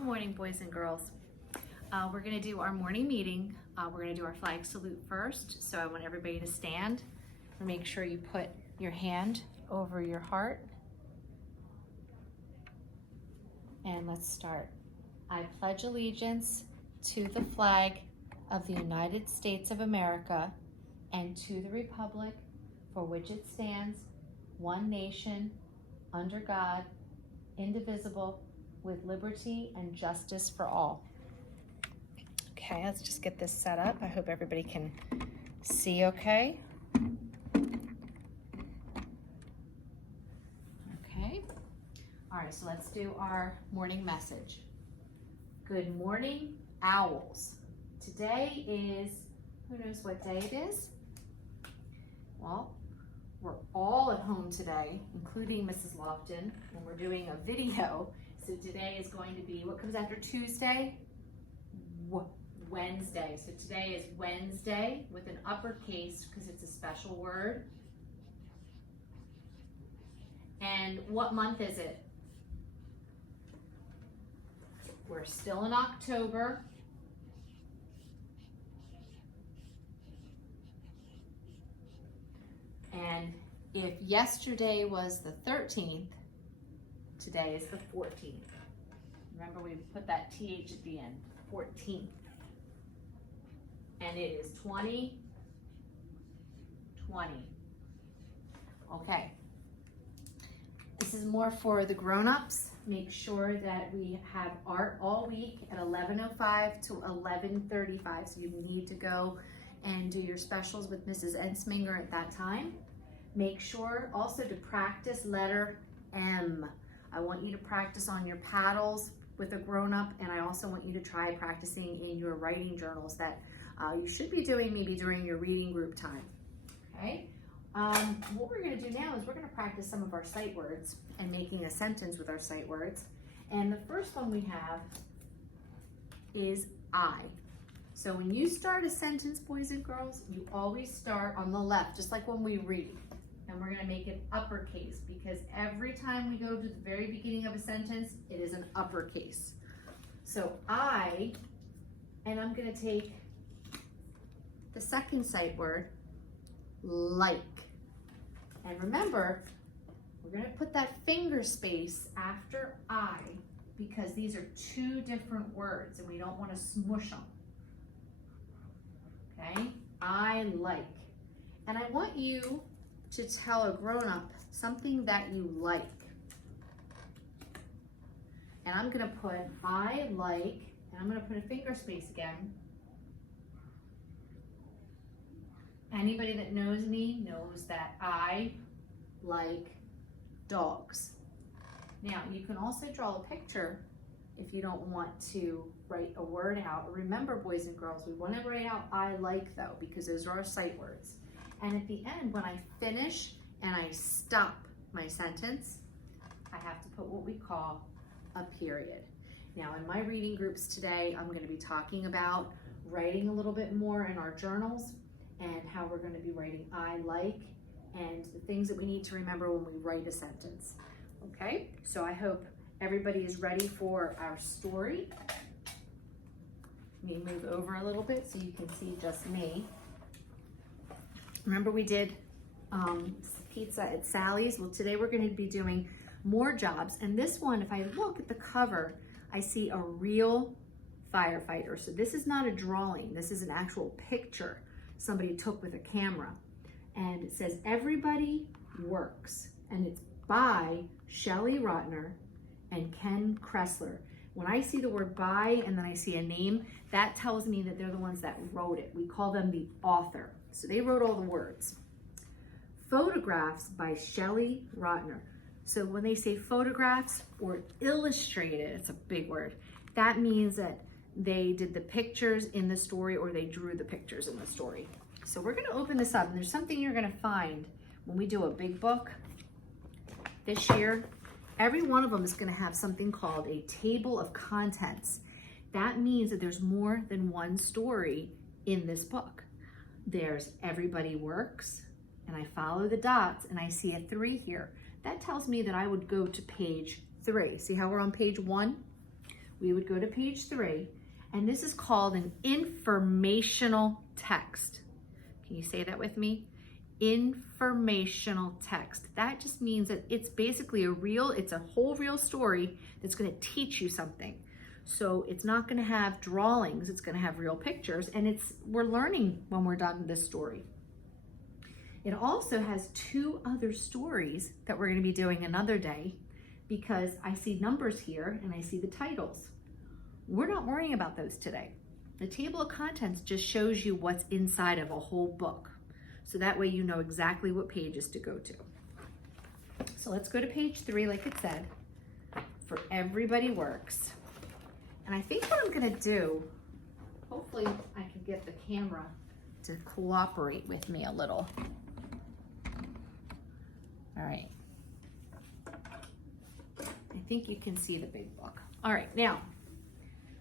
Good morning, boys and girls. We're going to do our morning meeting. We're going to do our flag salute first. So I want everybody to stand and make sure you put your hand over your heart. And let's start. I pledge allegiance to the flag of the United States of America and to the republic for which it stands, one nation, under God, indivisible, with liberty and justice for all. Okay, let's just get this set up. I hope everybody can see okay. Okay. All right, so let's do our morning message. Good morning, owls. Today is, who knows what day it is? Well, we're all at home today, including Mrs. Lofton, and we're doing a video. So today is going to be, what comes after Tuesday? Wednesday. So today is Wednesday with an uppercase because it's a special word. And what month is it? We're still in October. And if yesterday was the 13th, today is the 14th. Remember, we put that TH at the end, 14th. And it is 2020. Okay. This is more for the grown-ups. Make sure that we have art all week at 11:05 to 11:35. So you need to go and do your specials with Mrs. Ensminger at that time. Make sure also to practice letter M. I want you to practice on your paddles with a grown-up, and I also want you to try practicing in your writing journals that you should be doing maybe during your reading group time, okay? What we're gonna do now is we're gonna practice some of our sight words and making a sentence with our sight words. And the first one we have is I. So when you start a sentence, boys and girls, you always start on the left, just like when we read. And we're gonna make it uppercase because every time we go to the very beginning of a sentence, it is an uppercase. So I, and I'm gonna take the second sight word, like. And remember, we're gonna put that finger space after I because these are two different words and we don't wanna smush them. Okay, I like. And I want you to tell a grown-up something that you like. And I'm gonna put I like, and I'm gonna put a finger space again. Anybody that knows me knows that I like dogs. Now, you can also draw a picture if you don't want to write a word out. Remember, boys and girls, we want to write out I like though, because those are our sight words. And at the end, when I finish and I stop my sentence, I have to put what we call a period. Now, in my reading groups today, I'm going to be talking about writing a little bit more in our journals and how we're going to be writing I like and the things that we need to remember when we write a sentence. Okay, so I hope everybody is ready for our story. Let me move over a little bit so you can see just me. Remember we did pizza at Sally's? Well, today we're going to be doing more jobs. And this one, if I look at the cover, I see a real firefighter. So this is not a drawing. This is an actual picture somebody took with a camera. And it says, Everybody Works. And it's by Shelley Rotner and Ken Kressler. When I see the word by and then I see a name, that tells me that they're the ones that wrote it. We call them the author. So they wrote all the words. Photographs by Shelley Rotner. So when they say photographs or illustrated, it's a big word. That means that they did the pictures in the story or they drew the pictures in the story. So we're gonna open this up and there's something you're gonna find when we do a big book this year. Every one of them is gonna have something called a table of contents. That means that there's more than one story in this book. There's Everybody Works, and I follow the dots and I see a 3 here. That tells me that I would go to page 3. See how we're on page 1? we would go to page 3, and this is called an informational text. Can you say that with me? Informational text. That just means that it's basically it's a whole real story that's going to teach you something. So it's not going to have drawings, it's going to have real pictures, and we're learning when we're done with this story. It also has 2 other stories that we're going to be doing another day, because I see numbers here and I see the titles. We're not worrying about those today. The table of contents just shows you what's inside of a whole book. So that way you know exactly what pages to go to. So let's go to page 3, like it said, for Everybody Works. And I think what I'm gonna do, hopefully I can get the camera to cooperate with me a little. All right. I think you can see the big book. All right, now,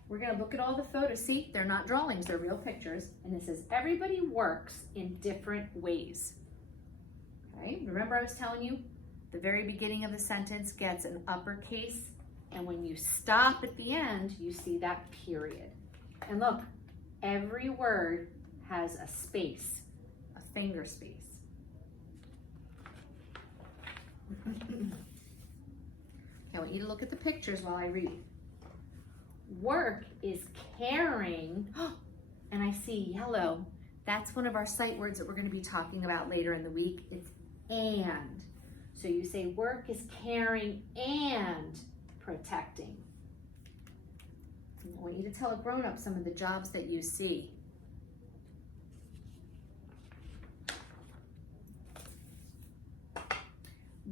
we're gonna look at all the photos. See, they're not drawings, they're real pictures. And it says, everybody works in different ways. Okay, remember I was telling you, the very beginning of the sentence gets an uppercase, and when you stop at the end, you see that period. And look, every word has a space, a finger space. I want you to look at the pictures while I read. Work is caring, and I see yellow. That's one of our sight words that we're going to be talking about later in the week. It's and. So you say work is caring and protecting. I want you to tell a grown-up some of the jobs that you see.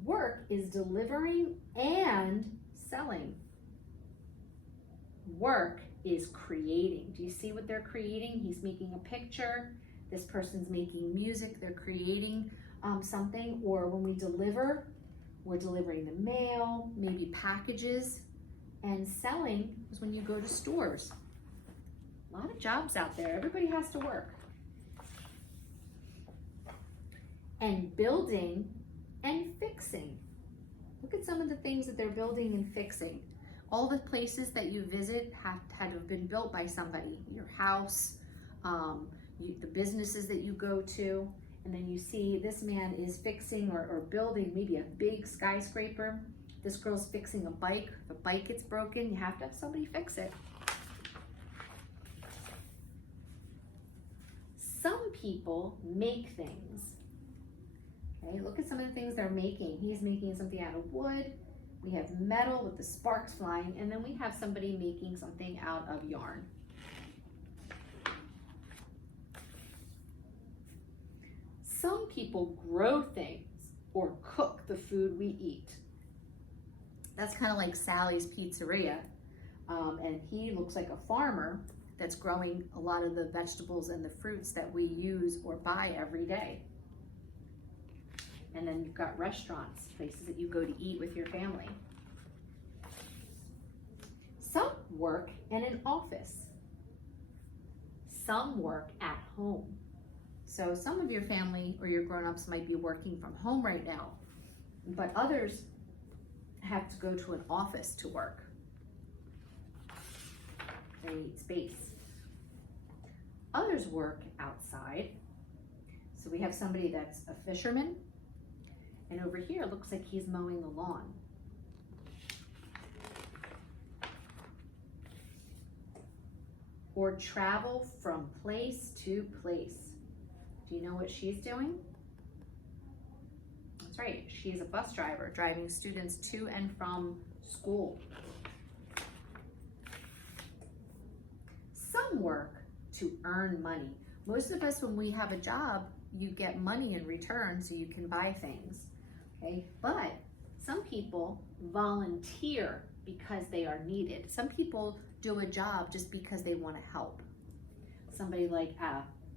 Work is delivering and selling. Work is creating. Do you see what they're creating? He's making a picture. This person's making music. They're creating something. Or when we deliver, we're delivering the mail, maybe packages. And selling is when you go to stores. A lot of jobs out there. Everybody has to work. And building and fixing. Look at some of the things that they're building and fixing. All the places that you visit had to have been built by somebody. Your house, the businesses that you go to, and then you see this man is fixing or building maybe a big skyscraper. This girl's fixing a bike. If a bike gets broken, you have to have somebody fix it. Some people make things. Okay, look at some of the things they're making. He's making something out of wood. We have metal with the sparks flying, and then we have somebody making something out of yarn. Some people grow things or cook the food we eat. That's kind of like Sally's Pizzeria, and he looks like a farmer that's growing a lot of the vegetables and the fruits that we use or buy every day. And then you've got restaurants, places that you go to eat with your family. Some work in an office. Some work at home. So some of your family or your grown-ups might be working from home right now, but others have to go to an office to work. They need space. Others work outside. So we have somebody that's a fisherman, and over here it looks like he's mowing the lawn. Or travel from place to place. Do you know what she's doing? That's right, she is a bus driver, driving students to and from school. Some work to earn money. Most of us, when we have a job, you get money in return so you can buy things, okay? But some people volunteer because they are needed. Some people do a job just because they want to help. Somebody like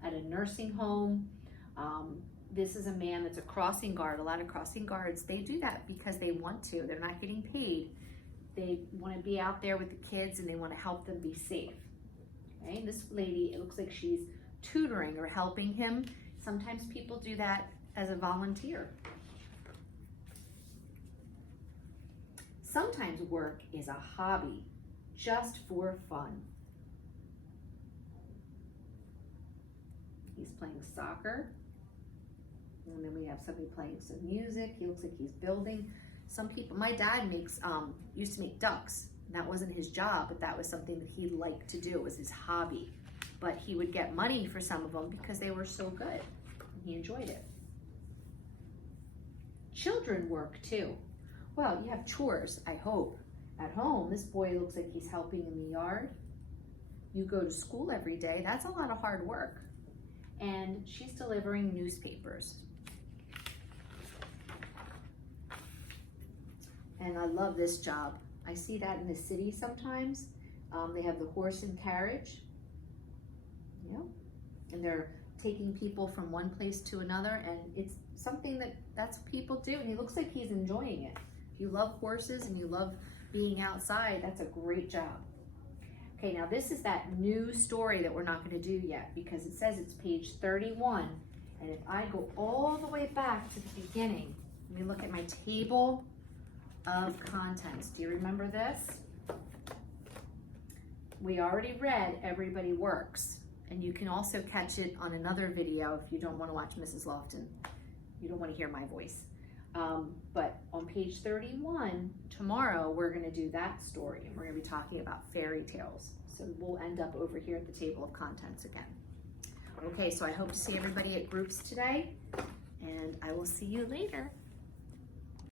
at a nursing home. This is a man that's a crossing guard. A lot of crossing guards, they do that because they want to. They're not getting paid. They want to be out there with the kids and they want to help them be safe. Okay, this lady, it looks like she's tutoring or helping him. Sometimes people do that as a volunteer. Sometimes work is a hobby. just for fun. He's playing soccer. And then we have somebody playing some music. He looks like he's building. Some people, my dad used to make ducks. That wasn't his job, but that was something that he liked to do. It was his hobby. But he would get money for some of them because they were so good. And he enjoyed it. Children work too. Well, you have chores, I hope. At home, this boy looks like he's helping in the yard. You go to school every day. That's a lot of hard work. And she's delivering newspapers. And I love this job. I see that in the city sometimes. They have the horse and carriage. Yeah. And they're taking people from one place to another, and it's something that's what people do, and he looks like he's enjoying it. If you love horses and you love being outside, that's a great job. Okay, now this is that new story that we're not going to do yet because it says it's page 31, and if I go all the way back to the beginning, let me look at my table of contents. Do you remember this? We already read Everybody Works, and you can also catch it on another video if you don't want to watch Mrs. Lofton. You don't want to hear my voice. But on page 31, tomorrow we're going to do that story, and we're going to be talking about fairy tales. So we'll end up over here at the table of contents again. Okay, so I hope to see everybody at groups today, and I will see you later.